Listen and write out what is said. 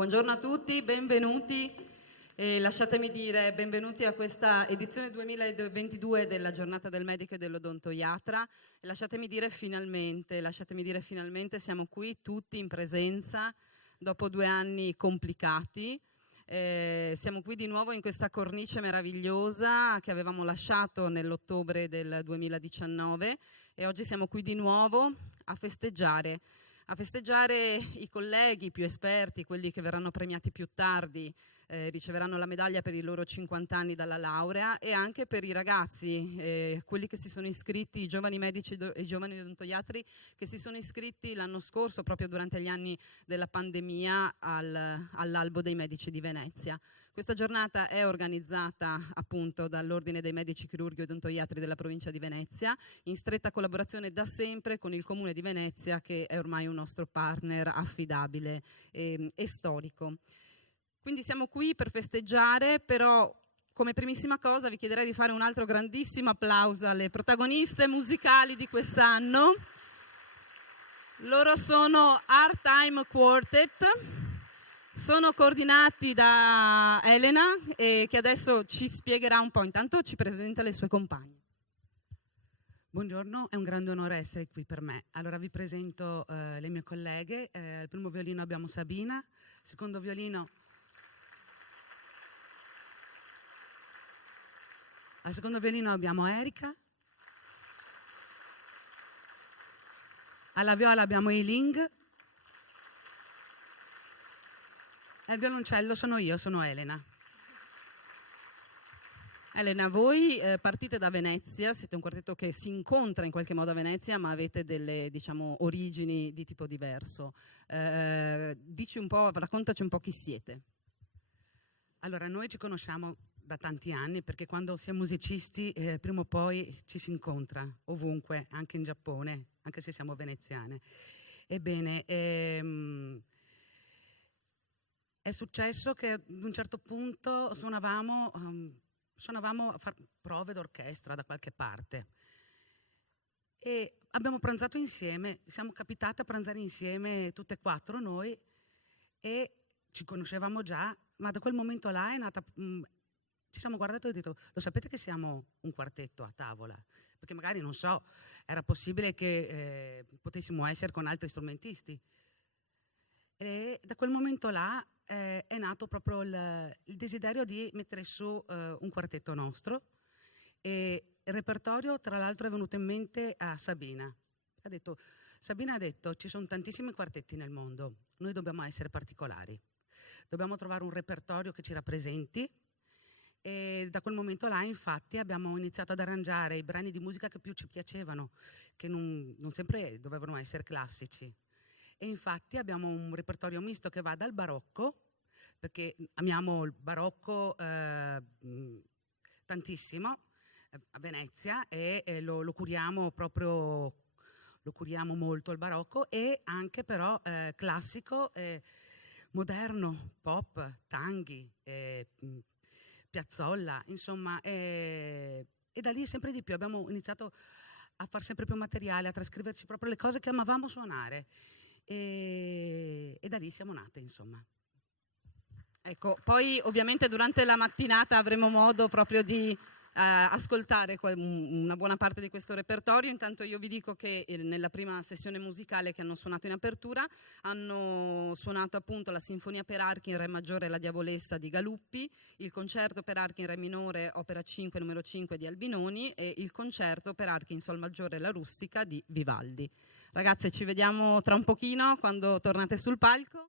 Buongiorno a tutti, benvenuti. Lasciatemi dire benvenuti a questa edizione 2022 della Giornata del Medico e dell'Odontoiatra. Lasciatemi dire finalmente siamo qui tutti in presenza dopo 2 anni complicati. Siamo qui di nuovo in questa cornice meravigliosa che avevamo lasciato nell'ottobre del 2019 e oggi siamo qui di nuovo a festeggiare i colleghi più esperti, quelli che verranno premiati più tardi, riceveranno la medaglia per i loro 50 anni dalla laurea, e anche per i ragazzi, quelli che si sono iscritti, i giovani medici e i giovani odontoiatri che si sono iscritti l'anno scorso, proprio durante gli anni della pandemia, all'Albo dei Medici di Venezia. Questa giornata è organizzata appunto dall'Ordine dei Medici Chirurghi e Odontoiatri della provincia di Venezia, in stretta collaborazione da sempre con il Comune di Venezia, che è ormai un nostro partner affidabile e storico. Quindi siamo qui per festeggiare, però come primissima cosa vi chiederei di fare un altro grandissimo applauso alle protagoniste musicali di quest'anno. Loro sono Art Time Quartet. Sono coordinati da Elena, che adesso ci spiegherà un po', intanto ci presenta le sue compagne. Buongiorno, è un grande onore essere qui per me. Allora vi presento le mie colleghe. Al primo violino abbiamo Sabina, al secondo violino abbiamo Erika, alla viola abbiamo Eiling, e al violoncello sono io, sono Elena. Elena, voi partite da Venezia, siete un quartetto che si incontra in qualche modo a Venezia, ma avete delle, diciamo, origini di tipo diverso. Dici un po', raccontaci un po' chi siete. Allora, noi ci conosciamo da tanti anni perché quando si è musicisti prima o poi ci si incontra ovunque, anche in Giappone, anche se siamo veneziane. Ebbene, è successo che ad un certo punto suonavamo a fare prove d'orchestra da qualche parte e abbiamo pranzato insieme, siamo capitate a pranzare insieme tutte e 4 noi e ci conoscevamo già, ma da quel momento là è nata, ci siamo guardati e ho detto: lo sapete che siamo un quartetto a tavola? Perché magari, non so, era possibile che potessimo essere con altri strumentisti. E da quel momento là è nato proprio il desiderio di mettere su un quartetto nostro, e il repertorio tra l'altro è venuto in mente a Sabina. Sabina ha detto: ci sono tantissimi quartetti nel mondo, noi dobbiamo essere particolari, dobbiamo trovare un repertorio che ci rappresenti, e da quel momento là infatti abbiamo iniziato ad arrangiare i brani di musica che più ci piacevano, che non sempre dovevano essere classici. E infatti abbiamo un repertorio misto che va dal barocco, perché amiamo il barocco tantissimo a Venezia e lo curiamo proprio, lo curiamo molto il barocco, e anche però classico, moderno, pop, tanghi, Piazzolla, insomma, e da lì sempre di più abbiamo iniziato a fare sempre più materiale, a trascriverci proprio le cose che amavamo suonare. E da lì siamo nate, insomma. Ecco, poi ovviamente durante la mattinata avremo modo proprio di ascoltare una buona parte di questo repertorio. Intanto io vi dico che nella prima sessione musicale che hanno suonato in apertura hanno suonato appunto la Sinfonia per archi in Re maggiore La Diavolessa di Galuppi, il Concerto per archi in Re minore Opera 5 numero 5 di Albinoni e il Concerto per archi in Sol maggiore La Rustica di Vivaldi. Ragazze, ci vediamo tra un pochino quando tornate sul palco.